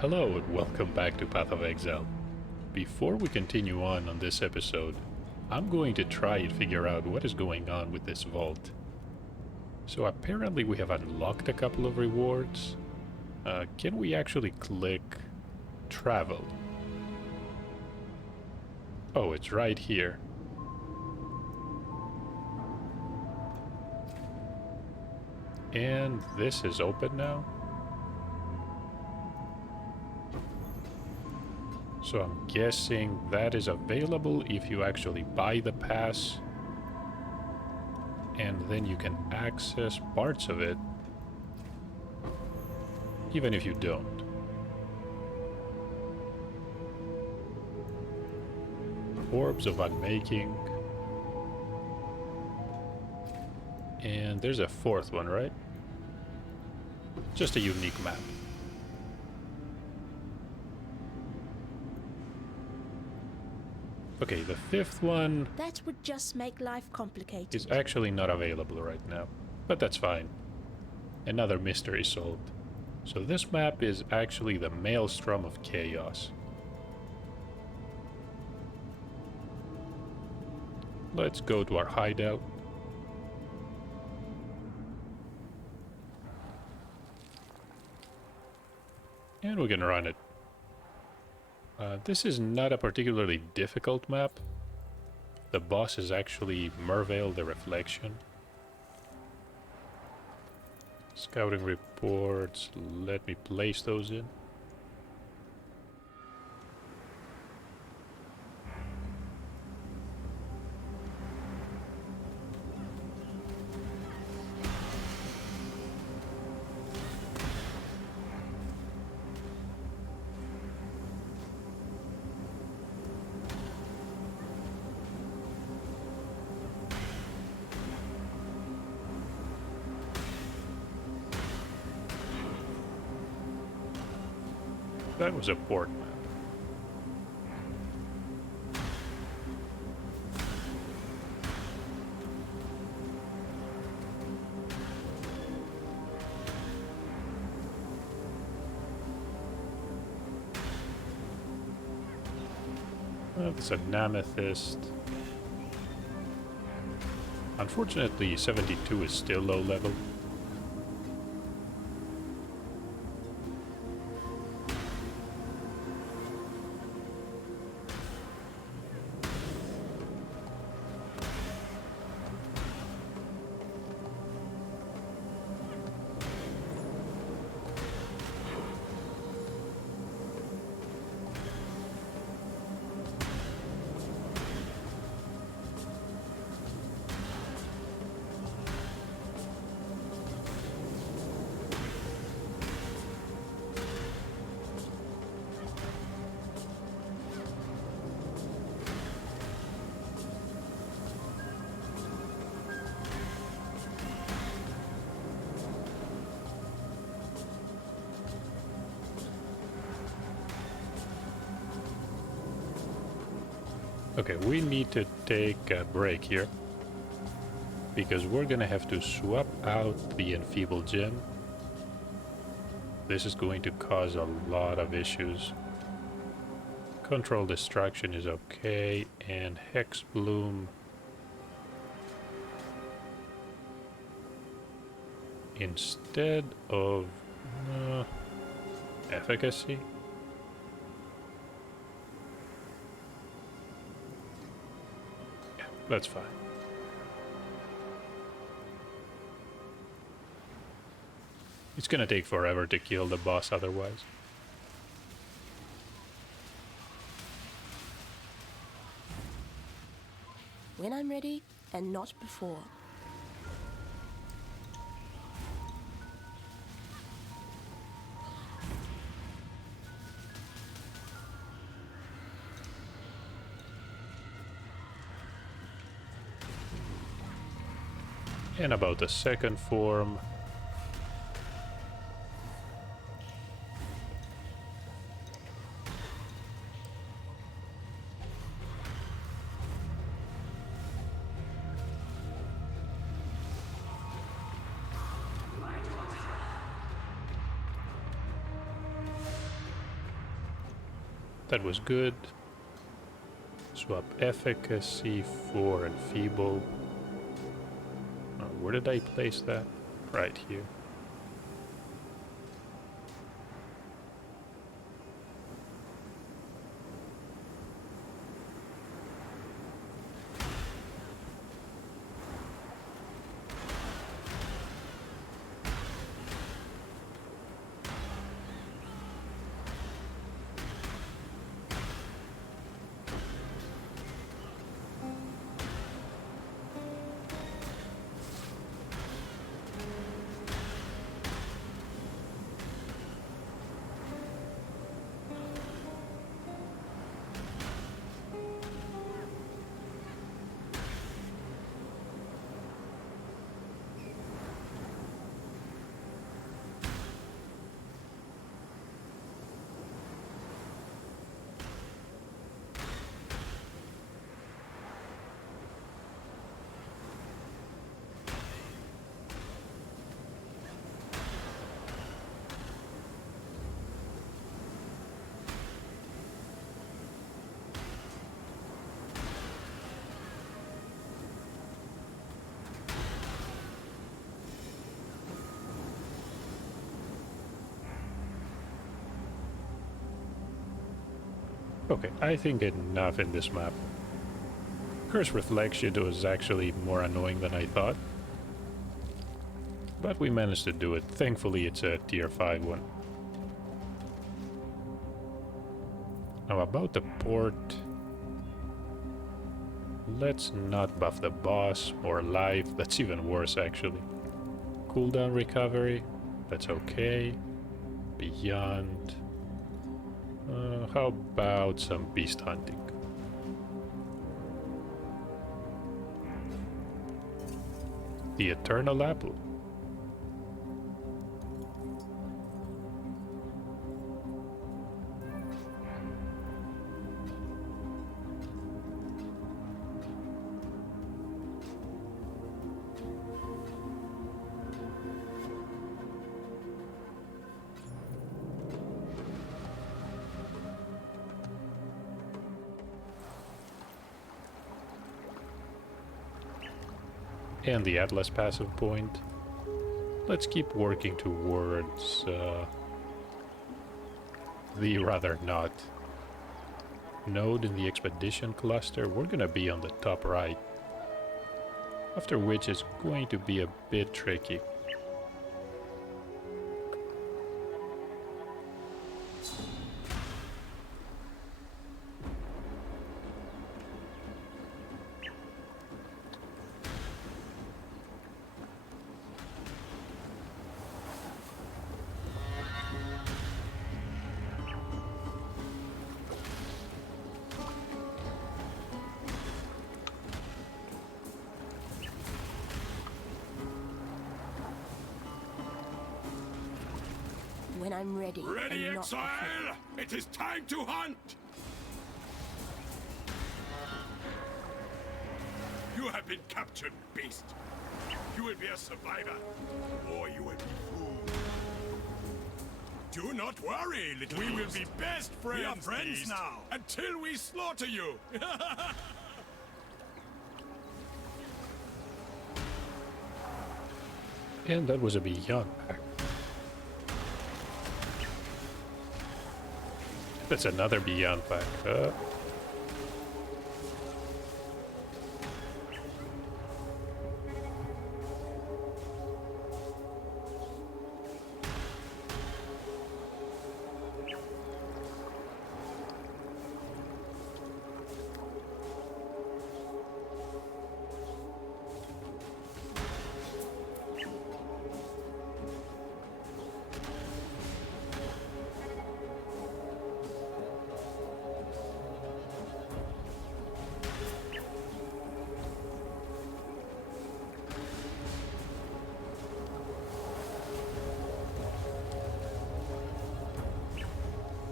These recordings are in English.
Hello and welcome back to Path of Exile. Before we continue on this episode, I'm going to try and figure out what is going on with this vault. So apparently we have unlocked a couple of rewards. Can we actually click travel? Oh, it's right here. And this is open now. So I'm guessing that is available if you actually buy the pass. And then you can access parts of it, even if you don't. Orbs of Unmaking. And there's a fourth one, right? Just a unique map. Okay, the fifth one... That would just make life complicated. ...is actually not available right now. But that's fine. Another mystery solved. So this map is actually the Maelstrom of Chaos. Let's go to our hideout. And we can run it. This is not a particularly difficult map. The boss is actually Merveil the Reflection. Scouting reports, let me place those in. That was a port map. That's an amethyst. Unfortunately, 72 is still low level. Okay, we need to take a break here, because we're gonna have to swap out the Enfeebled Gem. This is going to cause a lot of issues. Control Destruction is okay, and Hex Bloom instead of Efficacy. That's fine. It's gonna take forever to kill the boss otherwise. When I'm ready, and not before. And about the second form. That was good. Swap efficacy for enfeeble. Where did I place that? Right here. Okay, I think enough in this map. Curse Reflection was actually more annoying than I thought. But we managed to do it. Thankfully it's a tier 5 one. Now about the port... Let's not buff the boss or life, that's even worse actually. Cooldown recovery, that's okay. Beyond... how about some beast hunting? The Eternal Apple. And the Atlas passive point. Let's keep working towards the rather not node in the expedition cluster. We're gonna be on the top right, after which it's going to be a bit tricky. When I'm ready. Ready, and not Exile! It is time to hunt! You have been captured, beast. You will be a survivor, or you will be fooled. Do not worry, little We will beast. be best friends. We are friends beast. now, until we slaughter you! And that was a Beyond pack. That's another Beyond pack.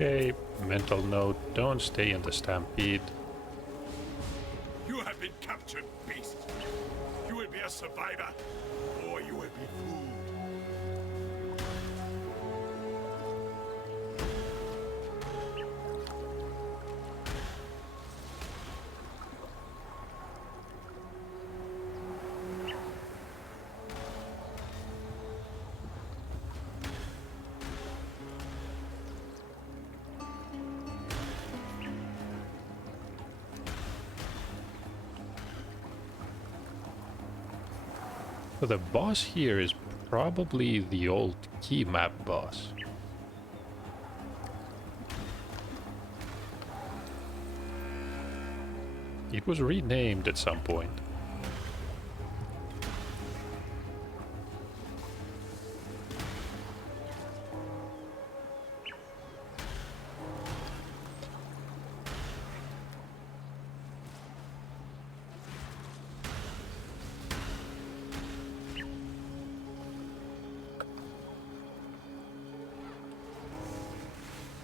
Okay, mental note, don't stay in the stampede. You have been captured, beast. You will be a survivor, or you will be fooled. So the boss here is probably the old key map boss. It was renamed at some point.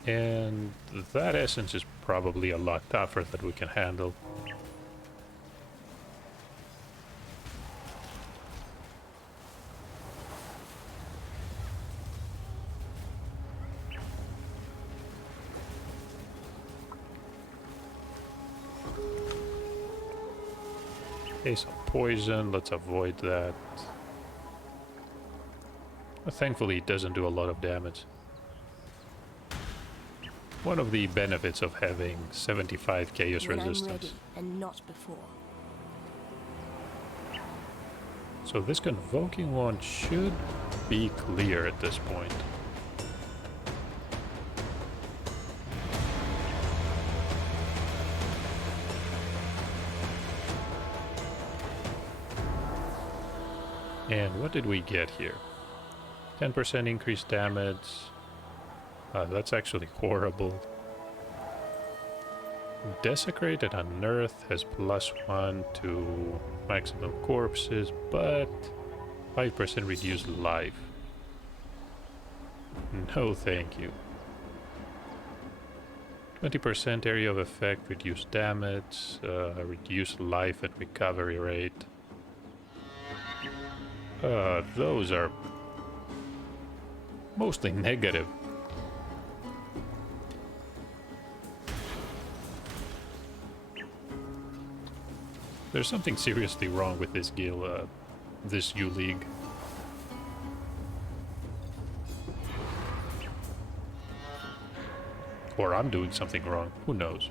And that essence is probably a lot tougher than we can handle. Okay, some poison, let's avoid that. Thankfully it doesn't do a lot of damage. One of the benefits of having 75 chaos When I'm resistance. ready and not before. So this convoking one should be clear at this point. And what did we get here? 10% increased damage. That's actually horrible. Desecrate and Unearth has +1 to maximum corpses, but 5% reduced life. No thank you. 20% area of effect, reduced damage, reduced life and recovery rate. Those are mostly negative. There's something seriously wrong with this guild, this U-League. Or I'm doing something wrong, who knows?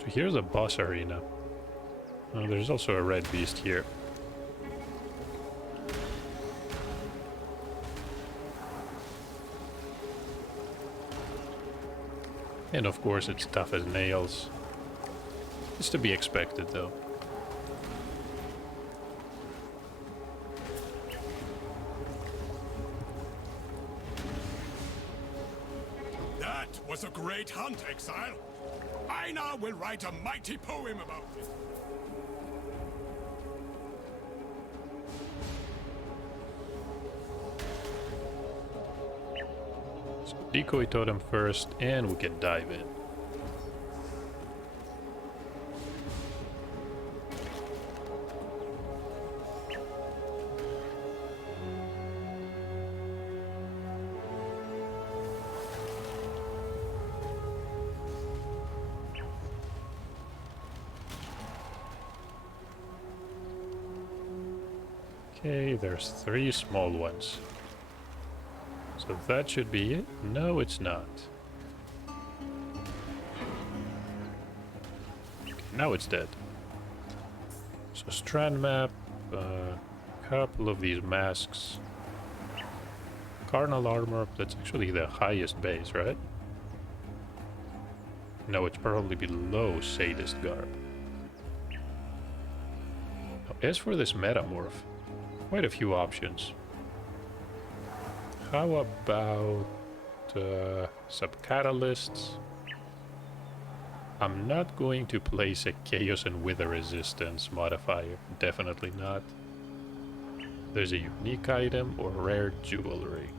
So here's a boss arena. There's also a red beast here. And of course it's tough as nails. It's to be expected though. That was a great hunt, Exile. I now will write a mighty poem about it. So decoy totem first, and we can dive in. Okay, there's 3 small ones. So that should be it? No, it's not. Okay, now it's dead. So strand map, couple of these masks. Carnal armor, that's actually the highest base, right? No, it's probably below Sadist garb. Now, as for this metamorph, quite a few options. How about some catalysts? I'm not going to place a Chaos and Wither resistance modifier. Definitely not. There's a unique item or rare jewelry.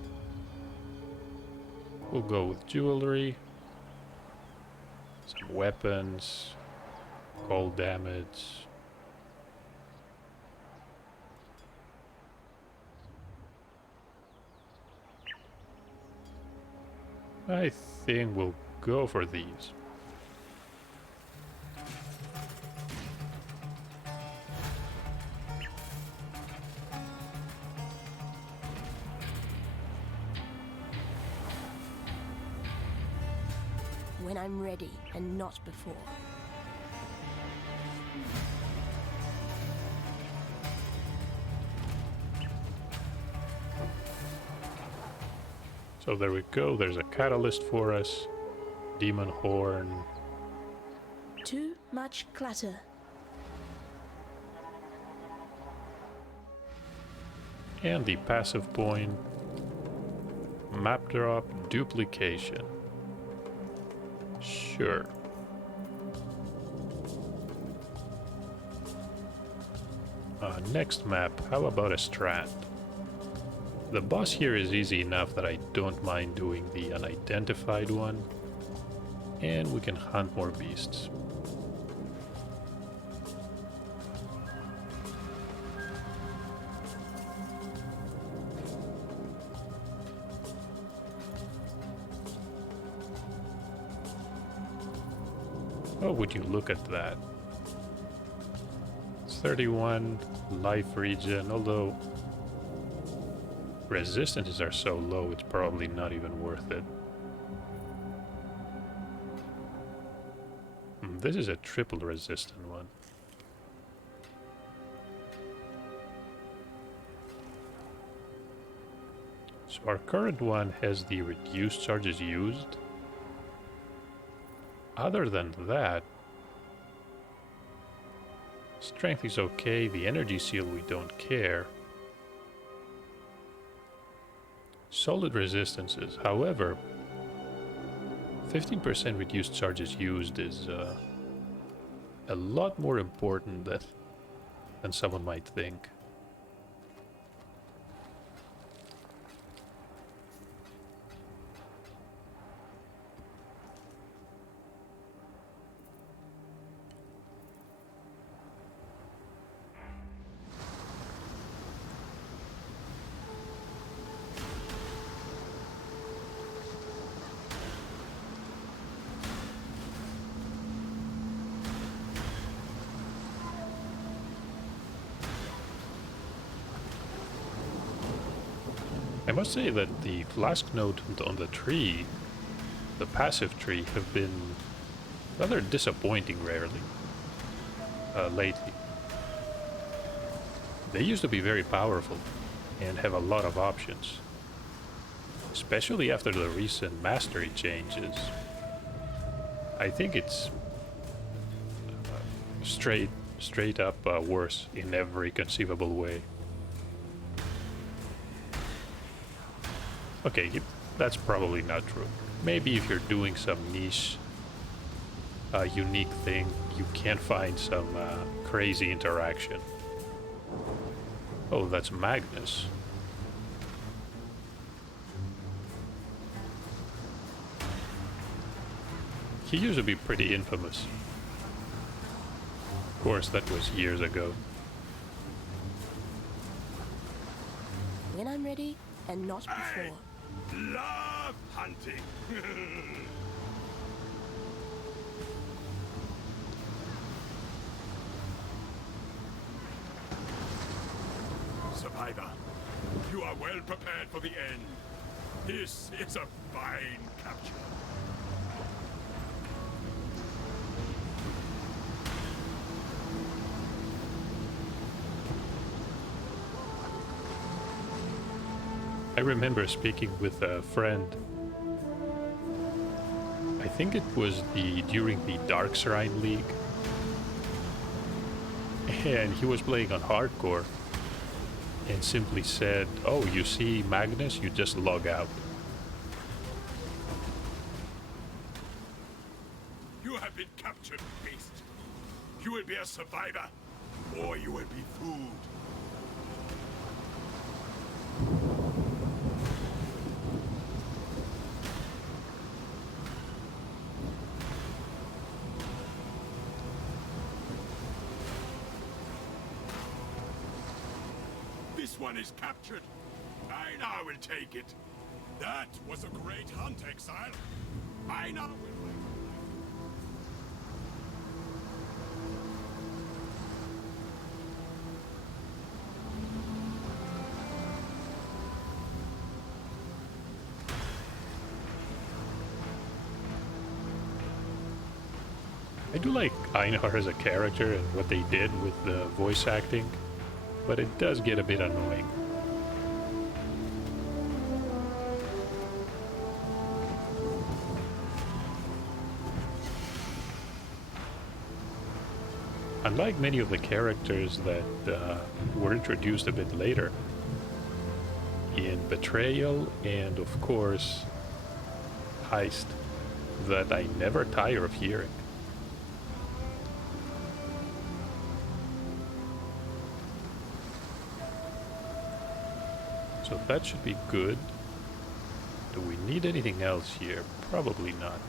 We'll go with jewelry. Some weapons. Cold damage. I think we'll go for these. When I'm ready, and not before. So there we go, there's a catalyst for us. Demon Horn. Too much clutter. And the passive point. Map drop duplication. Sure. Next map, how about a strand? The boss here is easy enough that I don't mind doing the unidentified one. And we can hunt more beasts. Oh, would you look at that? 31 life regen, although resistances are so low, it's probably not even worth it. This is a triple resistant one. So our current one has the reduced charges used. Other than that, strength is okay, the energy seal we don't care. Solid resistances, however, 15% reduced charges used is a lot more important than someone might think. I must say that the flask note on the tree, the passive tree, have been rather disappointing lately. They used to be very powerful and have a lot of options, especially after the recent mastery changes. I think it's straight up worse in every conceivable way. Okay, that's probably not true. Maybe if you're doing some niche, unique thing, you can find some crazy interaction. Oh, that's Magnus. He used to be pretty infamous. Of course, that was years ago. When I'm ready, and not before. Love hunting. Survivor, you are well prepared for the end. This is a fine capture. I remember speaking with a friend. I think it was during the Dark Shrine League. And he was playing on hardcore and simply said, "Oh, you see Magnus, you just log out." You have been captured, beast. You will be a survivor, or you will be food. This one is captured. I now will take it. That was a great hunt, Exile. I now will... I do like Einar as a character and what they did with the voice acting, but it does get a bit annoying. Unlike many of the characters that were introduced a bit later, in Betrayal and of course Heist, that I never tire of hearing. So that should be good. Do we need anything else here? Probably not.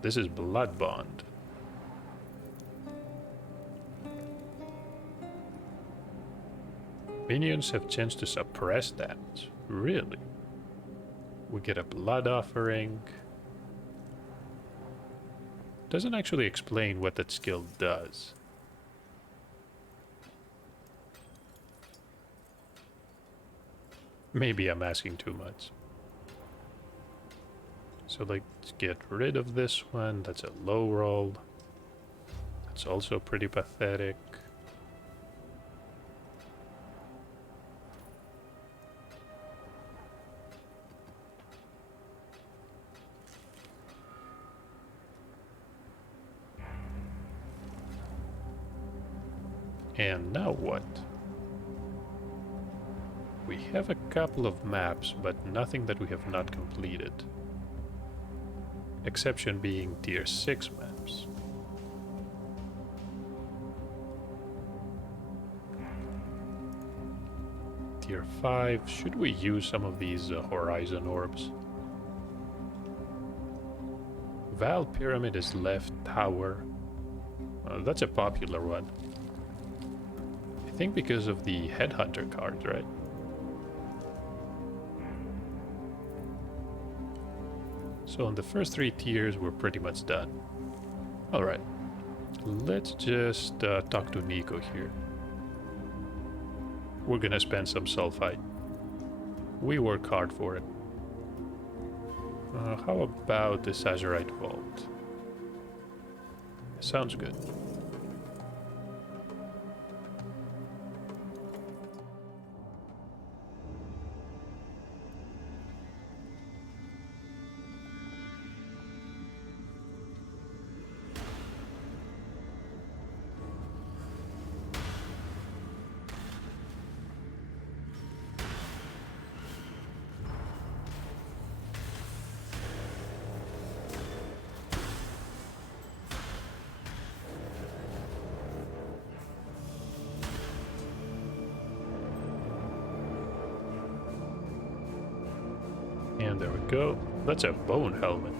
This is Blood Bond. Minions have chance to suppress damage. Really? We get a blood offering. Doesn't actually explain what that skill does. Maybe I'm asking too much. So let's get rid of this one. That's a low roll. That's also pretty pathetic. And now what? We have a couple of maps, but nothing that we have not completed. Exception being tier 6 maps. Tier 5, should we use some of these horizon orbs? Val Pyramid is left tower. That's a popular one. I think because of the Headhunter card, right? So on the first 3 tiers, we're pretty much done. Alright, let's just talk to Nico here. We're gonna spend some sulfite. We work hard for it. How about this Azurite Vault? Sounds good. And there we go. That's a bone helmet.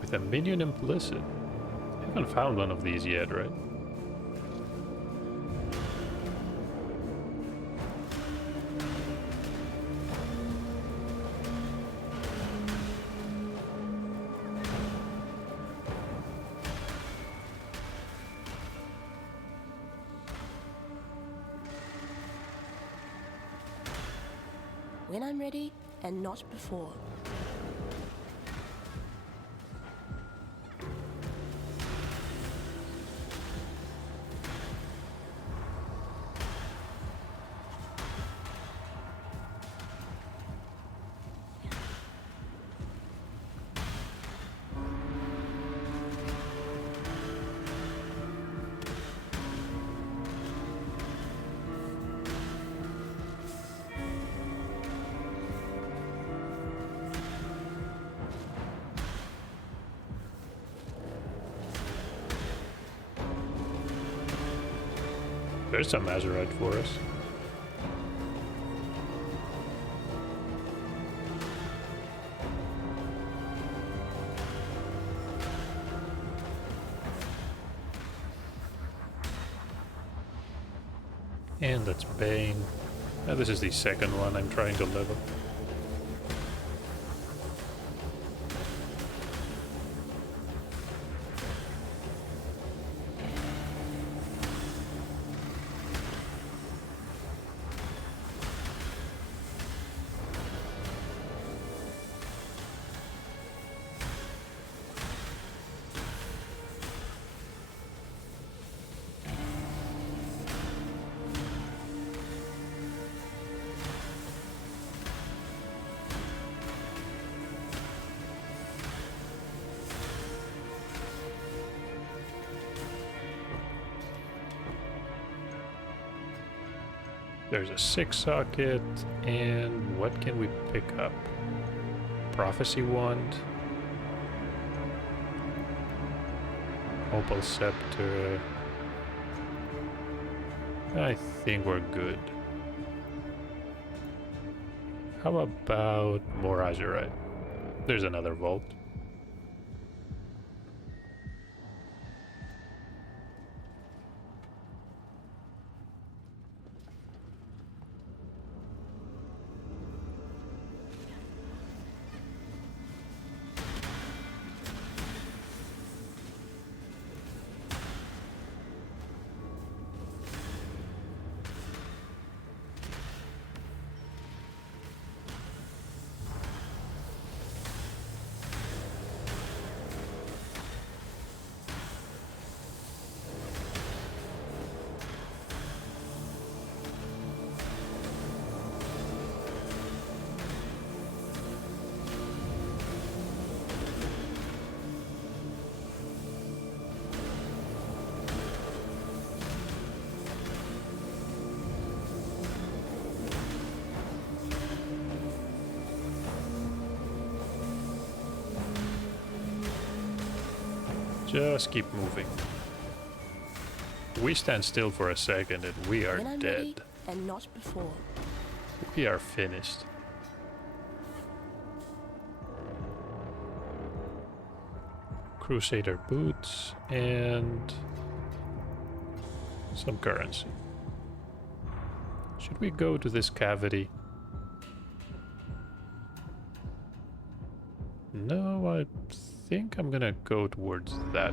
With a minion implicit. Haven't found one of these yet, right? When I'm ready, and not before. There's some Azurite for us. And that's Bane. This is the second one I'm trying to level. There's a 6 socket, and what can we pick up? Prophecy Wand, Opal Scepter. I think we're good. How about more Azurite? There's another vault. Just keep moving. We stand still for a second and we are When I'm ready dead. and not before. We are finished. Crusader boots and some currency. Should we go to this cavity? No, I think I'm gonna go towards that.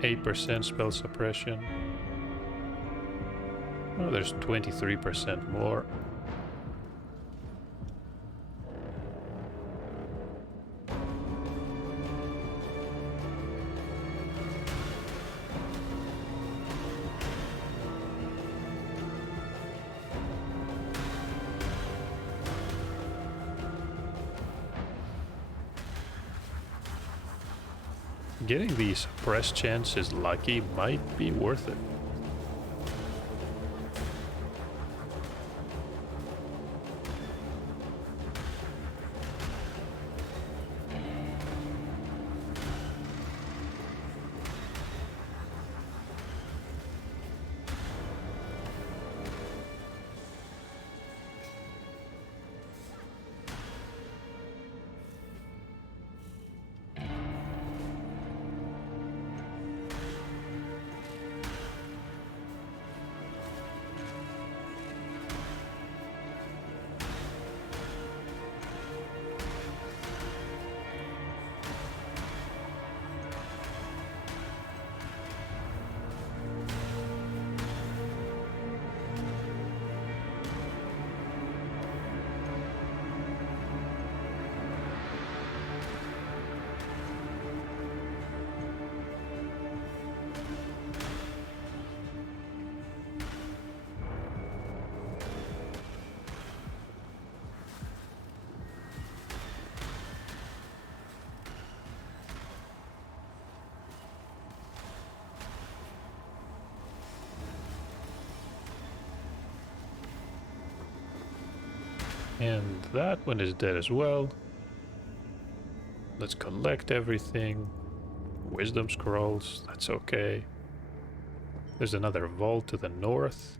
%8 spell suppression. Oh, there's 23% more. Getting the suppress chances lucky might be worth it. And that one is dead as well. Let's collect everything. Wisdom scrolls, that's okay. There's another vault to the north.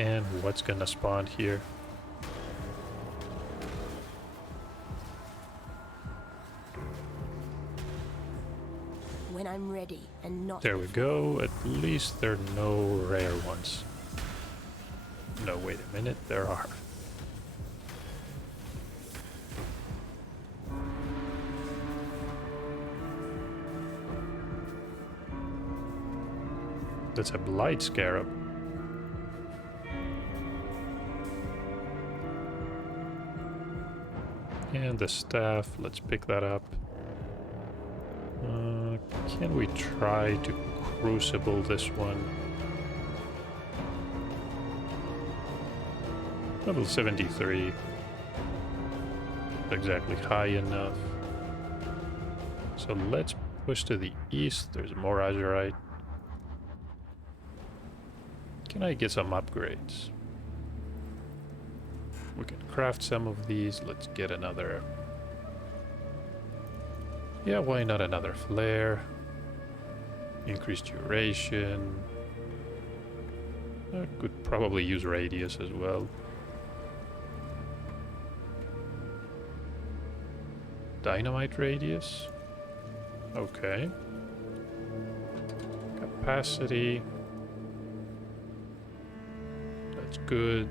And what's gonna spawn here? When I'm ready and not There we before. go. At least there are no rare ones. No, wait a minute, there are. That's a Blight Scarab. And the staff, let's pick that up. Can we try to Crucible this one? Level 73. Exactly high enough. So let's push to the east. There's more Azurite. Can I get some upgrades? We can craft some of these. Let's get another. Yeah, why not another flare? Increased duration. I could probably use radius as well. Dynamite radius. Okay. Capacity. That's good.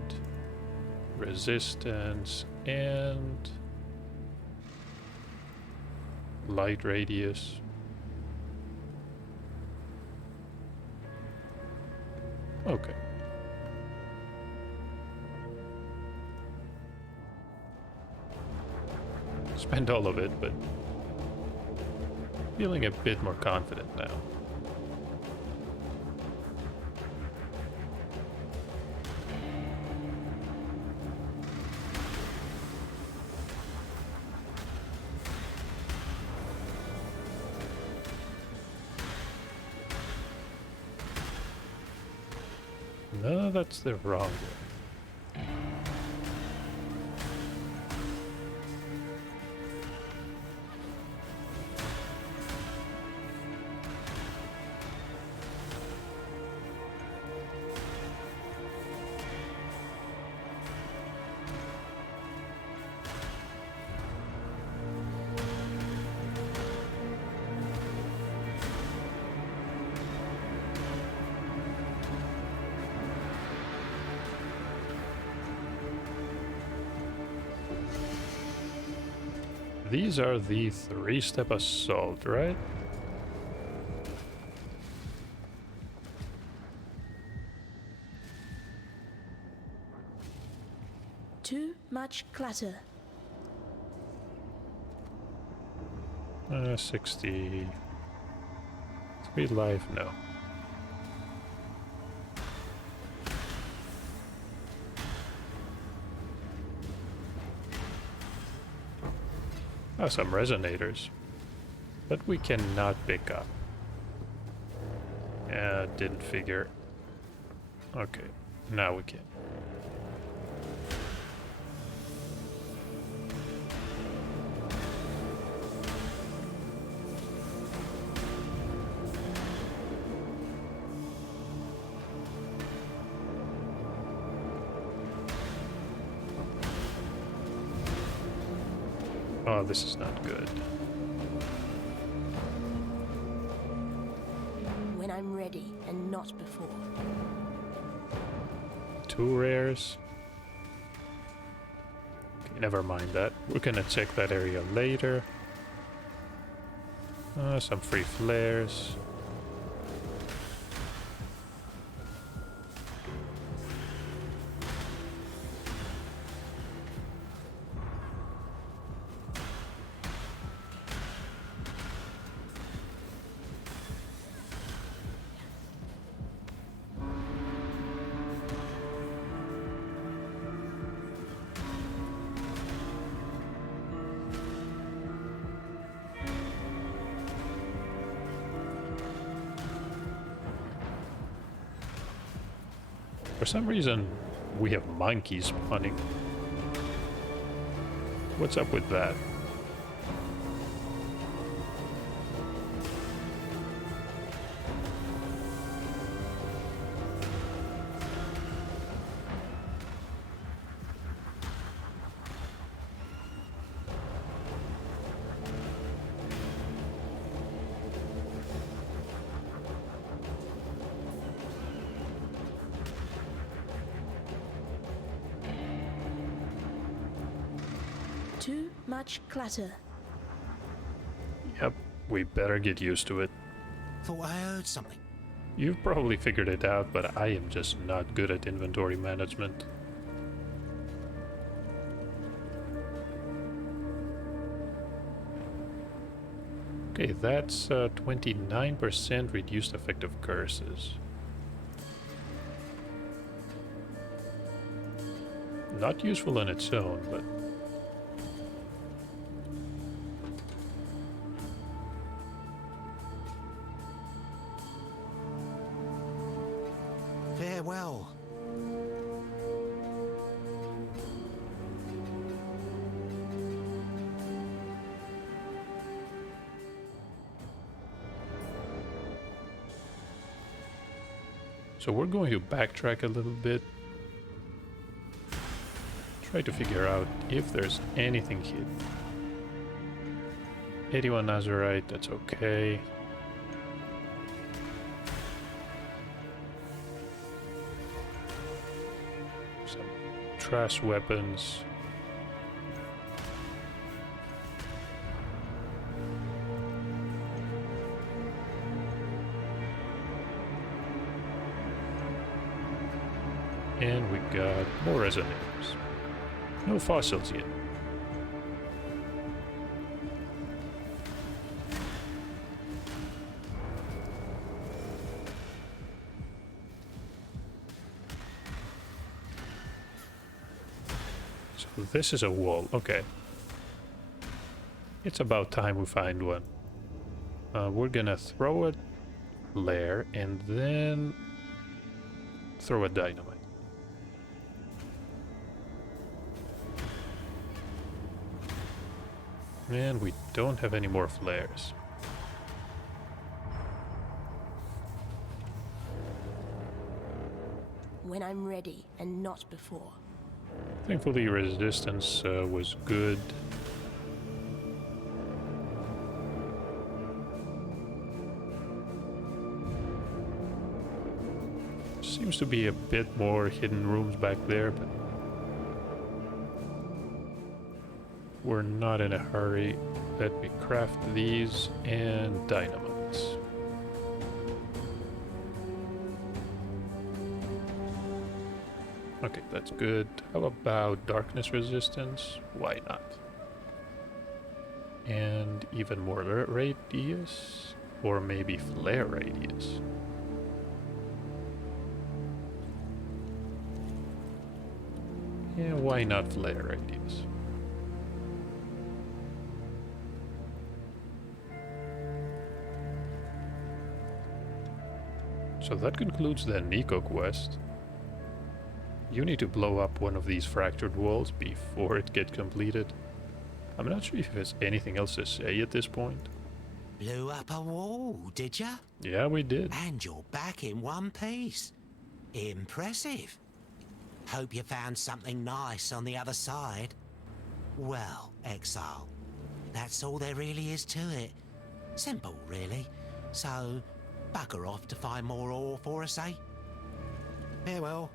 Resistance and light radius. Okay. Spent all of it, but feeling a bit more confident now. No, that's the wrong way. These are the 3-step assault, right? Too much clutter. 60. 3 life, no. Oh, some resonators. But we cannot pick up. Yeah, didn't figure. Okay, now we can. Oh, this is not good. When I'm ready and not before. 2 rares. Okay, never mind that. We're gonna check that area later. Some free flares. For some reason, we have monkeys spawning. What's up with that? Too much clutter. Yep, we better get used to it. Thought I heard something. You've probably figured it out, but I am just not good at inventory management. Okay, that's 29% reduced effective curses. Not useful on its own, but... Farewell. So we're going to backtrack a little bit. Try to figure out if there's anything hidden. 81 Nazarite, that's okay. Some trash weapons. And we got more resonators. No fossils yet. So this is a wall, okay. It's about time we find one. We're gonna throw a flare and then throw a dynamite. And we don't have any more flares. When I'm ready and not before. Thankfully resistance was good. Seems to be a bit more hidden rooms back there, but we're not in a hurry. Let me craft these and dynamites. Okay, that's good. How about darkness resistance? Why not? And even more radius? Or maybe flare radius? Yeah, why not flare radius? So that concludes the Nico quest. You need to blow up one of these fractured walls before it gets completed. I'm not sure if there's anything else to say at this point. Blew up a wall, did ya? Yeah, we did. And you're back in one piece. Impressive. Hope you found something nice on the other side. Well, Exile, that's all there really is to it. Simple, really. So, bugger off to find more ore for us, eh? Farewell.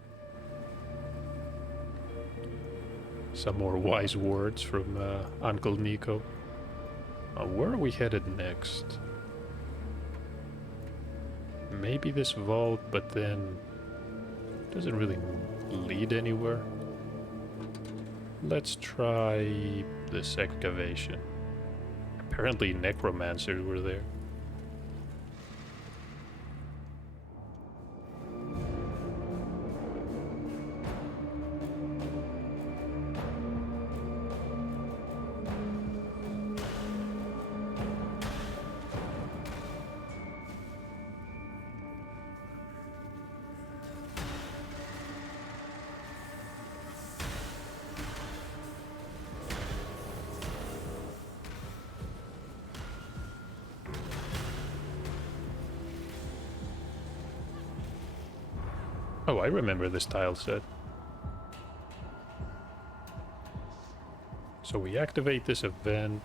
Some more wise words from Uncle Nico. Where are we headed next? Maybe this vault, but then doesn't really lead anywhere. Let's try this excavation. Apparently necromancers were there. Oh, I remember this tile set. So we activate this event.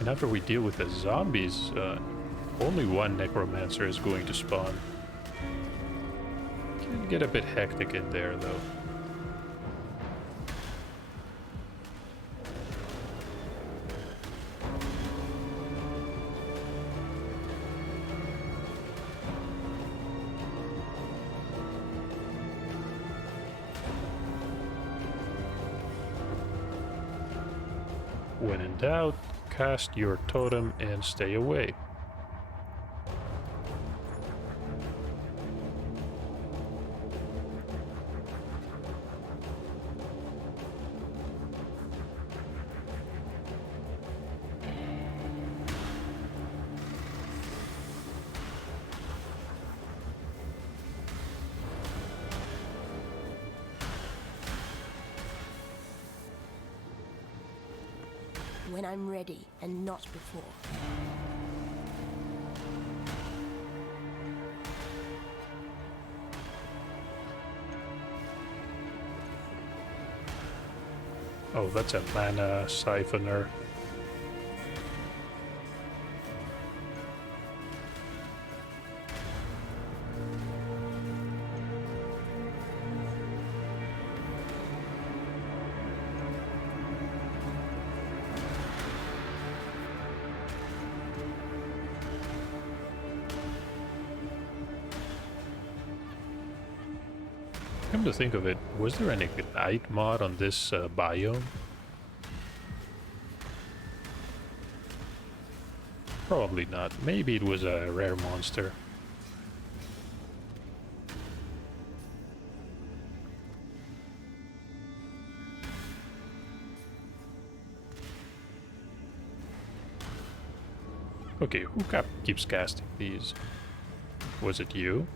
And after we deal with the zombies, only one necromancer is going to spawn. Can't get a bit hectic in there, though. When in doubt, cast your totem and stay away. When I'm ready and not before. Oh, that's a mana siphoner. Come to think of it, was there an Ignite mod on this biome? Probably not. Maybe it was a rare monster. Okay, who keeps casting these? Was it you?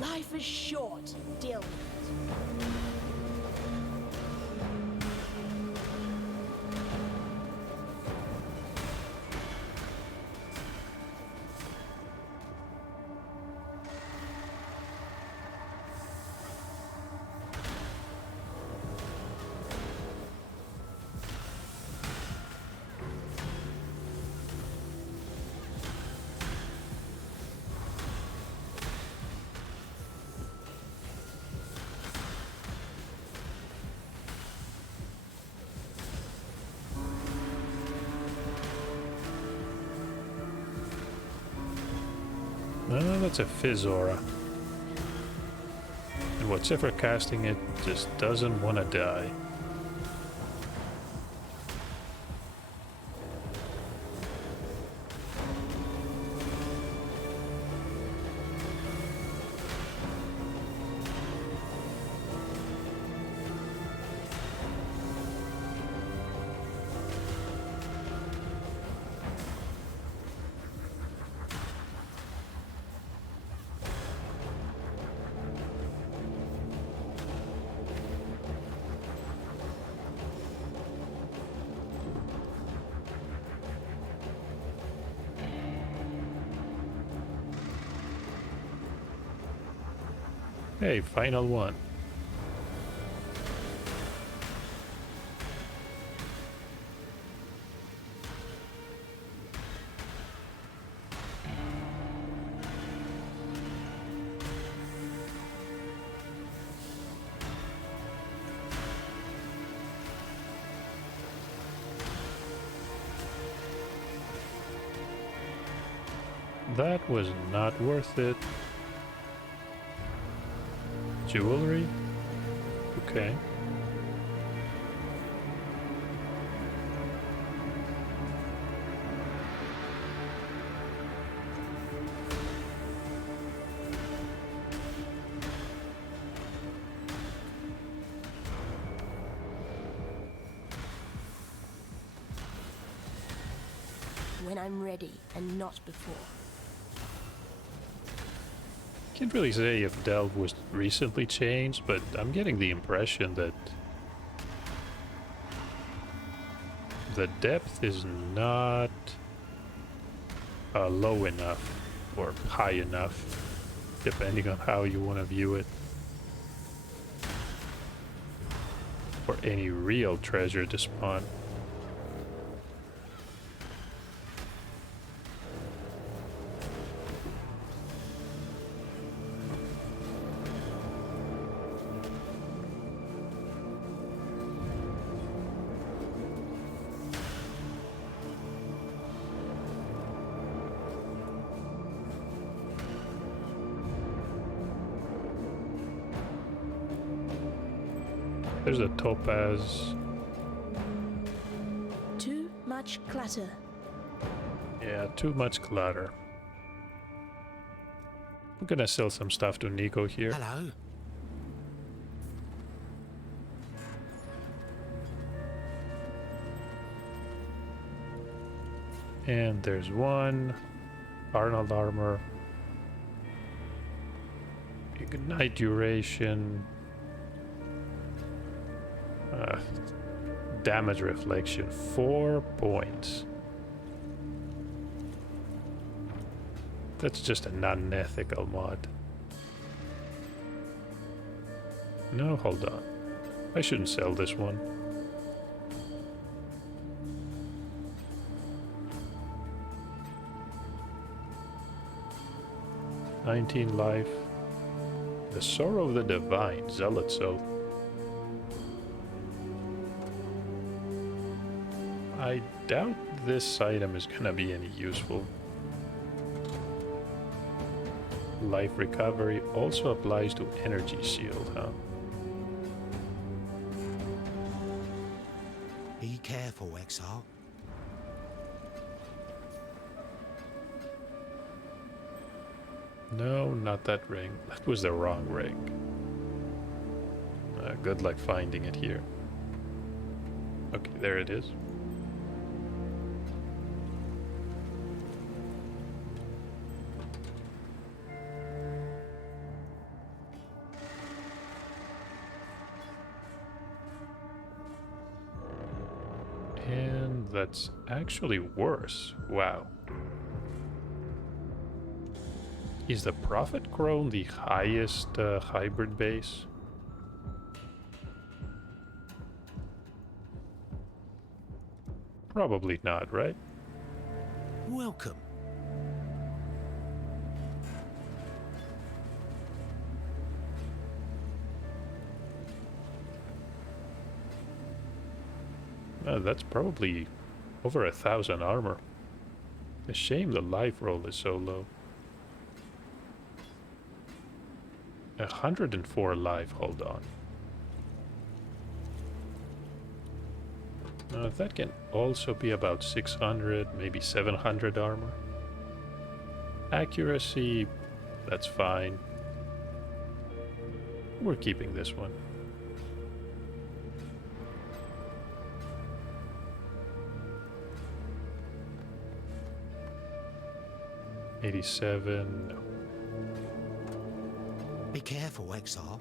Life is short. Deal with it. Oh, that's a Fizz aura. And whatever casting it just doesn't want to die. Hey, final one. That was not worth it. Jewelry? Okay. When I'm ready and not before. Can't really say if Delve was recently changed, but I'm getting the impression that the depth is not low enough or high enough, depending on how you want to view it, for any real treasure to spawn. There's a topaz. Too much clutter. Yeah, too much clutter. I'm gonna sell some stuff to Nico here. Hello. And there's one. Arnold armor. Ignite duration. Damage reflection, 4 points. That's just an unethical mod. No, hold on. I shouldn't sell this one. $19 life. The Sorrow of the Divine, Zealot Soul. I doubt this item is gonna be any useful. Life recovery also applies to energy shield, huh? Be careful, Exile. No, not that ring. That was the wrong ring. Good luck finding it here. Okay, there it is. And that's actually worse. Wow. Is the Prophet Crone the highest hybrid base? Probably not, right? Welcome. That's probably over 1,000 armor. A shame the life roll is so low. 104 life, hold on. That can also be about 600, maybe 700 armor. Accuracy, that's fine. We're keeping this one. $87, no. Be careful, Exile.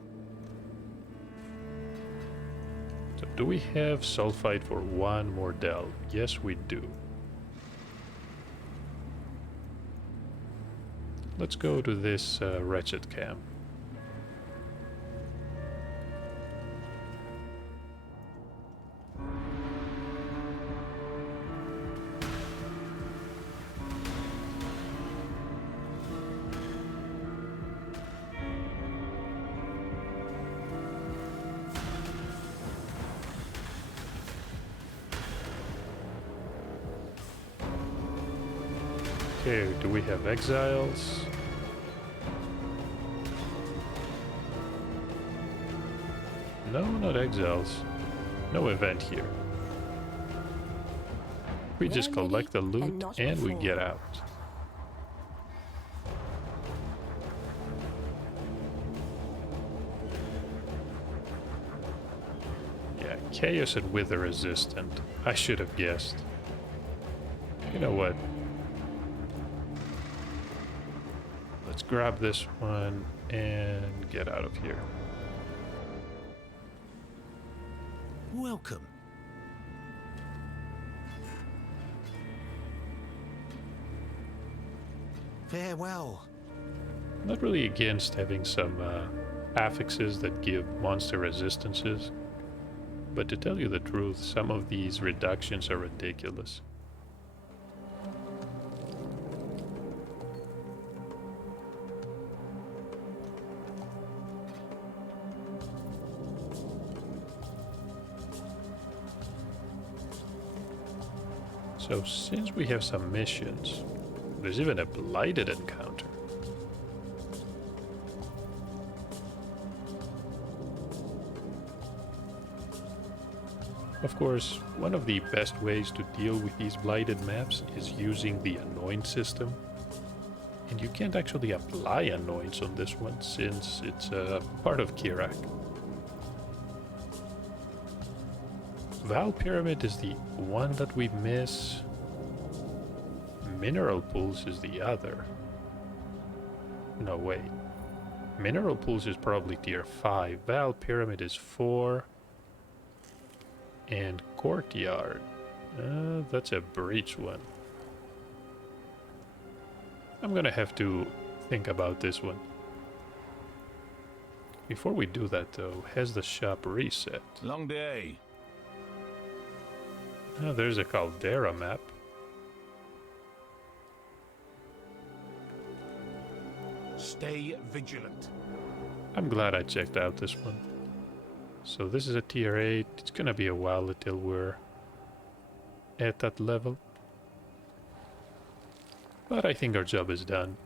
So do we have sulfite for one more delve? Yes, we do. Let's go to this wretched camp. Okay, do we have exiles? No, not exiles. No event here. We When just I'm ready collect the and loot not and we before. get out. Yeah, Chaos and Wither resistant. I should have guessed. You know what? Let's grab this one and get out of here. Welcome. Farewell. Not really against having some affixes that give monster resistances, but to tell you the truth, some of these reductions are ridiculous. So since we have some missions, there's even a blighted encounter. Of course, one of the best ways to deal with these blighted maps is using the annoyance system. And you can't actually apply annoyance on this one since it's a part of Kirak. Val Pyramid is the one that we miss. Mineral Pools is the other. No, wait. Mineral Pools is probably tier 5. Val Pyramid is 4. And Courtyard. That's a breach one. I'm gonna have to think about this one. Before we do that though, has the shop reset? Long day. There's a Caldera map. Stay vigilant. I'm glad I checked out this one. So this is a tier 8. It's gonna be a while until we're at that level. But I think our job is done.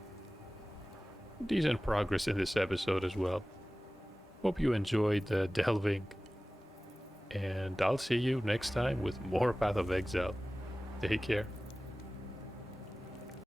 Decent progress in this episode as well. Hope you enjoyed delving. And I'll see you next time with more Path of Exile. Take care.